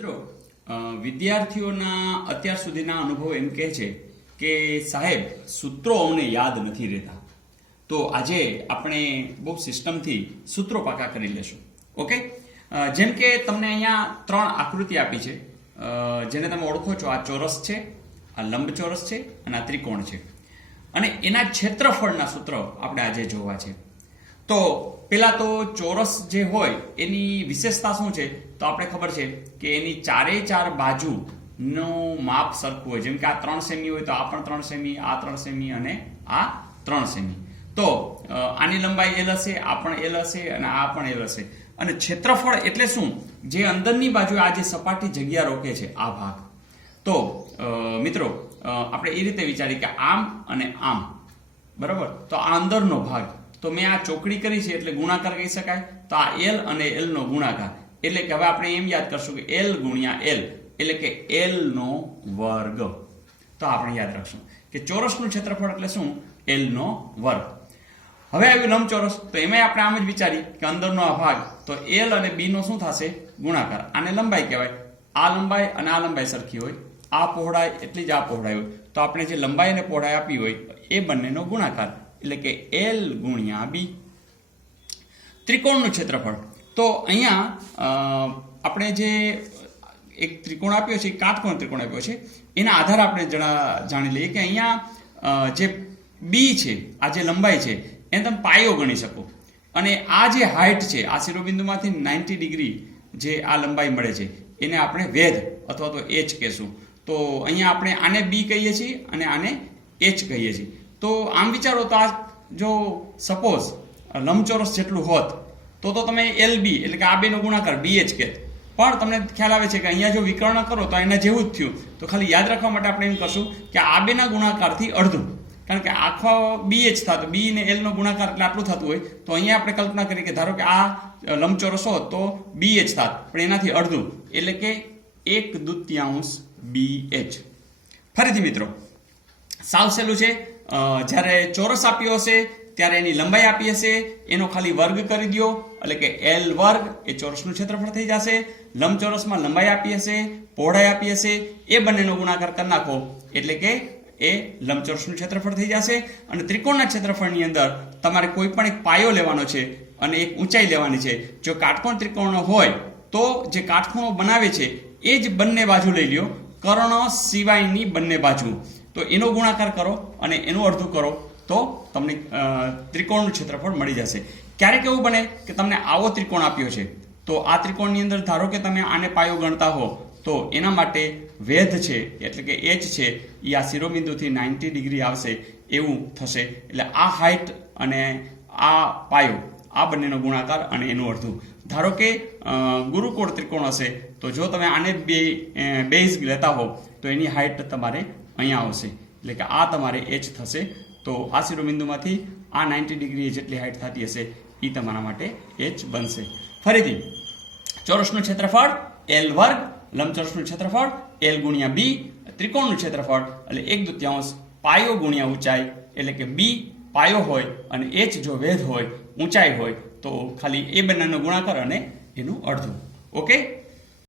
મિત્રો વિદ્યાર્થીઓના અત્યાર સુધીના અનુભવ એમ કહે છે કે સાહેબ સૂત્રો અમને યાદ નથી રહેતા. તો આજે આપણે બહુ સિસ્ટમથી સૂત્રો પાકા કરી લેશું. ઓકે, જેમ કે તમને અહીંયા 3 આકૃતિ આપી છે, જેને તમે ઓળખો છો. આ ચોરસ છે, આ લંબચોરસ છે અને આ ત્રિકોણ છે, અને એના ક્ષેત્રફળના સૂત્ર આપણે આજે જોવા છે. તો પેલા તો ચોરસ જે હોય એની વિશેષતા શું છે, તો આપણે ખબર છે કે એની ચારે ચાર બાજુનું માપ સરખું હોય. જેમ કે આ 3 સેમી હોય તો આ પણ 3 સેમી, આ 3 સેમી અને આ 3 સેમી. તો આની લંબાઈ L હશે, આ પણ L હશે અને આ પણ L હશે. અને ક્ષેત્રફળ એટલે શું? જે અંદરની બાજુ આ જે સપાટી જગ્યા રોકે છે આ ભાગ. તો મિત્રો આપણે એ રીતે વિચારીએ કે આમ અને આમ, બરાબર. તો આ અંદરનો ભાગ, તો મેં આ ચોકડી કરી છે એટલે ગુણાકાર કહી શકાય. તો આ L અને L નો ગુણાકાર એટલે કે હવે આપણે એમ યાદ કરશું કે L ગુણ્યા L એટલે કે L નો વર્ગ. તો આપણે યાદ રાખશું કે ચોરસનું ક્ષેત્રફળ એટલે શું? L નો વર્ગ. હવે આવ્યું લંબચોરસ, તો એમાં આપણે આમ જ વિચારી કે અંદરનો આ ભાગ, તો L અને B નો શું થશે? ગુણાકાર. આને લંબાઈ કહેવાય. આ લંબાઈ અને આ લંબાઈ સરખી હોય, આ પહોળાઈ એટલી જ આ પહોળાઈ હોય, તો આપણે જે લંબાઈ અને પહોળાઈ આપી હોય એ બંનેનો ગુણાકાર એટલે કે L ગુણ્યા B. ત્રિકોણનું ક્ષેત્રફળ, તો અહીંયા આપણે જે એક ત્રિકોણ આપ્યો છે, કાટકોણ ત્રિકોણ આપ્યો છે, એના આધારે આપણે જાણી લઈએ કે અહીંયા જે B છે, આ જે લંબાઈ છે એને તમે પાયો ગણી શકો. અને આ જે હાઇટ છે, આ શિરોબિંદુમાંથી 90 ડિગ્રી જે આ લંબાઈ મળે છે એને આપણે વેધ અથવા તો h કહેશું. તો અહીંયા આપણે આને B કહીએ છીએ અને આને h કહીએ છીએ. તો આમ વિચારો તો આ જો સપોઝ લંબચોરસ જેટલું હોત તો તમે LB એટલે કે આ બેનો ગુણાકાર BH કહેત. પણ તમને ખ્યાલ આવે છે કે અહીંયા જો વિકર્ણ કરો તો એના જેવું જ થયું. તો ખાલી યાદ રાખવા માટે આપણે એમ કરશું કે આ બેના ગુણાકારથી અડધું, કારણ કે આખો BH થતો, B ને L નો ગુણાકાર એટલે આટલું થતું હોય. તો અહીંયા આપણે કલ્પના કરી કે ધારો કે આ લંબચોરસ હોત તો BH થાત, પણ એનાથી અડધું એટલે કે 1/2 BH. ફરીથી મિત્રો સાવ સહેલું છે. જ્યારે ચોરસ આપ્યો હશે ત્યારે એની લંબાઈ આપી હશે, એનો ખાલી વર્ગ કરી દો એટલે કે L વર્ગ એ ચોરસનું ક્ષેત્રફળ થઈ જશે. લંબચોરસમાં લંબાઈ આપી હશે, પહોળાઈ આપી હશે, એ બંનેનો ગુણાકાર કરી નાખો એટલે કે એ લંબચોરસનું ક્ષેત્રફળ થઈ જશે. અને ત્રિકોણના ક્ષેત્રફળની અંદર તમારે કોઈ પણ એક પાયો લેવાનો છે અને એક ઊંચાઈ લેવાની છે. જો કાટકોણ ત્રિકોણ હોય તો જે કાટખૂણો બનાવે છે એ જ બંને બાજુ લઈ લ્યો, કર્ણ સિવાયની બંને બાજુ. તો એનો ગુણાકાર કરો અને એનું અડધું કરો તો તમને ત્રિકોણનું ક્ષેત્રફળ મળી જશે. ક્યારેક એવું બને કે તમને આવો ત્રિકોણ આપ્યો છે, તો આ ત્રિકોણની અંદર ધારો કે તમે આને પાયો ગણતા હો, તો એના માટે વેધ છે એટલે કે h છે એ આ શિરોબિંદુથી 90 ડિગ્રી આવશે એવું થશે. એટલે આ હાઇટ અને આ પાયો, આ બંનેનો ગુણાકાર અને એનું અડધું. ધારો કે ગુરુકોણ ત્રિકોણ હશે તો જો તમે આને બેઝ લેતા હો તો એની હાઇટ તમારે અહીંયા આવશે એટલે કે આ તમારે h થશે. તો આ શિરોબિંદુમાંથી આ 90 ડિગ્રી જેટલી હાઇટ થતી હશે એ તમારા માટે h બનશે. ફરીથી ચોરસનું ક્ષેત્રફળ L વર્ગ, લંબચોરસનું ક્ષેત્રફળ L ગુણ્યા B, ત્રિકોણનું ક્ષેત્રફળ એટલે 1/2 પાયો ગુણ્યા ઊંચાઈ એટલે કે B પાયો હોય અને h જો વેધ હોય, ઊંચાઈ હોય, તો ખાલી એ બંનેનો ગુણાકાર અને એનું અડધું. ઓકે.